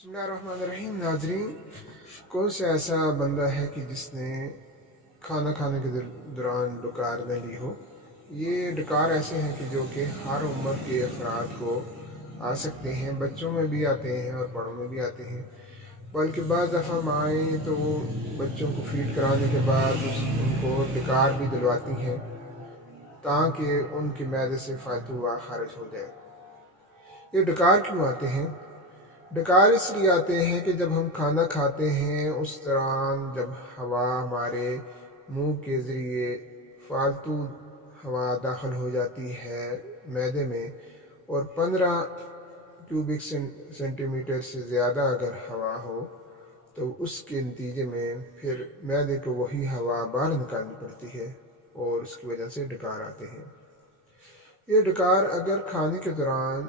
बिस्मिल्लाहिर्रहमानिर्रहीम। नाजरीन, कौन सा ऐसा बंदा है कि जिसने खाना खाने के दौरान डकार न ली हो। ये डकार ऐसे हैं कि जो कि हर उम्र के अफराद को आ सकते हैं, बच्चों में भी आते हैं और बड़ों में भी आते हैं। बल्कि बाज़ दफ़ा माएँ तो वो बच्चों को फीड कराने के बाद उनको डकार भी दिलवाती हैं ताकि उनके मैदे से फालतू हुआ खारिज हो जाए। ये डकार क्यों आते हैं? डकार इसलिए आते हैं कि जब हम खाना खाते हैं उस दौरान जब हवा हमारे मुंह के ज़रिए फालतू हवा दाखिल हो जाती है मैदे में, और 15 क्यूबिक सेंटीमीटर से ज़्यादा अगर हवा हो तो उसके नतीजे में फिर मैदे को वही हवा बाहर निकालनी पड़ती है और उसकी वजह से डकार आते हैं। ये डकार अगर खाने के दौरान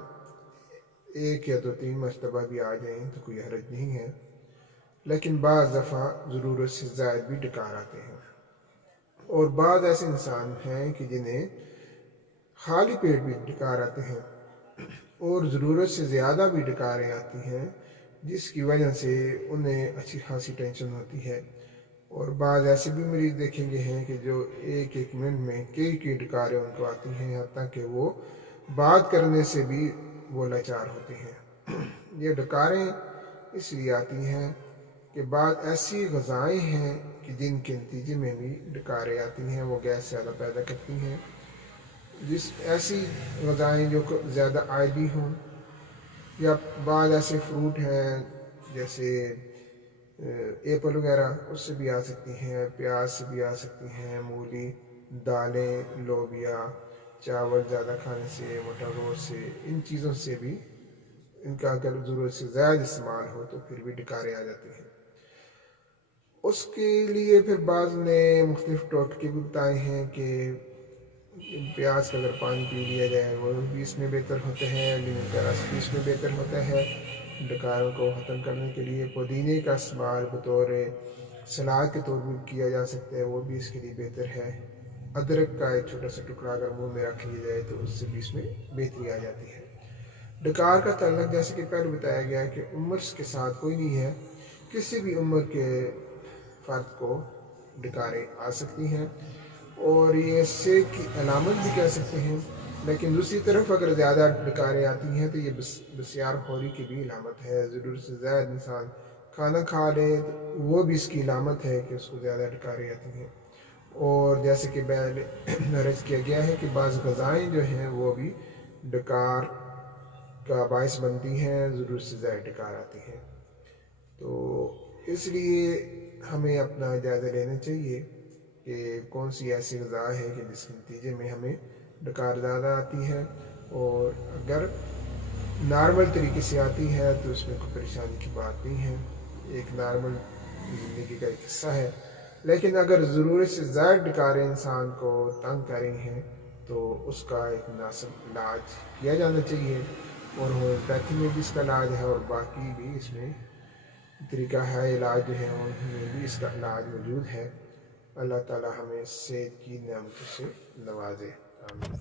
1 या 2-3 मरतबा भी आ जाएं तो कोई हर्ज नहीं है, लेकिन बाज़ दफ़ा ज़रूरत से ज़ायद भी डकार आते हैं। और बाज़ ऐसे इंसान हैं कि जिन्हें खाली पेट भी डकार आते हैं और ज़रूरत से ज़्यादा भी डकारें आती हैं, जिसकी वजह से उन्हें अच्छी खासी टेंशन होती है। और बाज़ ऐसे भी मरीज़ देखेंगे हैं कि जो 1-1 मिनट में कई डकारें उनको आती हैं, यहाँ तक कि वो बात करने से भी वो लाचार होते हैं। ये डकारें इसलिए आती हैं कि बाद ऐसी ग़ज़ाएँ हैं कि जिनके नतीजे में भी डकारें आती हैं, वो गैस ज़्यादा पैदा करती हैं। ऐसी ग़ज़ाएँ जो ज़्यादा ऑयली हों, या बाद ऐसे फ्रूट हैं जैसे एप्पल वगैरह, उससे भी आ सकती हैं, प्याज से भी आ सकती हैं, मूली, दालें, लोबिया, चावल ज़्यादा खाने से, मोटा गोश्त से, इन चीज़ों से भी इनका अगर ज़रूरत से ज़्यादा इस्तेमाल हो तो फिर भी डकारें आ जाती हैं। उसके लिए फिर बाज़ ने मुख्तलिफ टोटके भी बताए हैं कि प्याज का अगर पानी पी लिया जाए वो भी इसमें बेहतर होता है, नींबू का रस भी इसमें बेहतर होता है डकारों को ख़त्म करने के लिए। पुदीने का इस्तेमाल बतौर सलाद के तौर पर किया जा सकता है, वो भी इसके लिए बेहतर है। अदरक का एक छोटा सा टुकड़ा अगर मुंह में रख लिया जाए तो उससे भी इसमें बेहतरी आ जाती है। डकार का ताल्लुक जैसे कि पहले बताया गया कि उम्र के साथ कोई नहीं है, किसी भी उम्र के फ़र्द को डकारें आ सकती हैं और ये सेहत की अलामत भी कह सकते हैं। लेकिन दूसरी तरफ अगर ज़्यादा डकारें आती हैं तो ये बसियार खोरी की भी अलामत है। ज़रूरत से ज़्यादा इंसान खाना खा ले तो वो भी इसकी अलामत है कि उसको ज़्यादा डकारें आती हैं। और जैसे कि पहले अर्ज़ किया गया है कि बाज़ ग़ज़ाएँ जो हैं वो भी डकार का बायस बनती हैं, ज़रूरत से ज़्यादा डकार आती हैं। तो इसलिए हमें अपना जायज़ा लेना चाहिए कि कौन सी ऐसी ग़ज़ा है कि जिसके नतीजे में हमें डकार ज़्यादा आती है, और अगर नॉर्मल तरीके से आती है तो उसमें कोई परेशानी की बात नहीं है, एक नॉर्मल ज़िंदगी का एक हिस्सा है। लेकिन अगर ज़रूरत से ज़्यादा डकारें इंसान को तंग कर रही हैं तो उसका एक मुनासिब इलाज किया जाना चाहिए, और होम्योपैथी में भी इसका इलाज है और बाकी भी इसमें तरीका है इलाज जो है उनमें भी इसका इलाज मौजूद है। अल्लाह ताला हमें सेहत की नेमतों से नवाजे। आमीन।